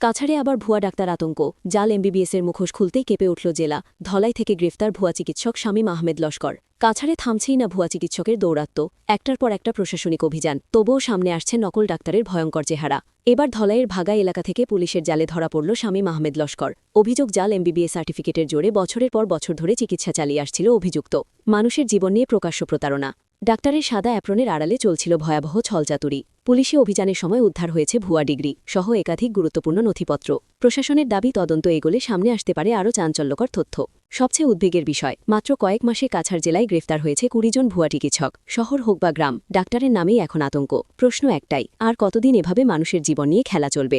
কাছাড়ে আবার ভুয়া ডাক্তার আতঙ্ক, জাল এমবিবিএসের মুখোশ খুলতেই কেঁপে উঠল জেলা। ধলাই থেকে গ্রেফতার ভুয়া চিকিৎসক শামীম আহমেদ লস্কর। কাছাড়ে থামছেই না ভুয়া চিকিৎসকের দৌরাত্ম্য, একটার পর একটা প্রশাসনিক অভিযান, তবুও সামনে আসছে নকল ডাক্তারের ভয়ঙ্কর চেহারা। এবার ধলাইয়ের ভাগাই এলাকা থেকে পুলিশের জালে ধরা পড়ল শামীম আহমেদ লস্কর। অভিযোগ, জাল এমবিবিএস সার্টিফিকেটের জোরে বছরের পর বছর ধরে চিকিৎসা চালিয়ে আসছিল অভিযুক্ত। মানুষের জীবন নিয়ে প্রকাশ্য প্রতারণা। ডাক্তারের সাদা অ্যাপ্রনের আড়ালে চলছিল ভয়াবহ ছলচাতুরি। পুলিশি অভিযানের সময় উদ্ধার হয়েছে ভুয়া ডিগ্রি সহ একাধিক গুরুত্বপূর্ণ নথিপত্র। প্রশাসনের দাবি, তদন্ত এগোলে সামনে আসতে পারে আরও চাঞ্চল্যকর তথ্য। সবচেয়ে উদ্বেগের বিষয়, মাত্র কয়েক মাসে কাছাড় জেলায় গ্রেফতার হয়েছে ২০ জন ভুয়া চিকিৎসক। শহর হোক বা গ্রাম, ডাক্তারের নামেই এখন আতঙ্ক। প্রশ্ন একটাই, আর কতদিন এভাবে মানুষের জীবন নিয়ে খেলা চলবে?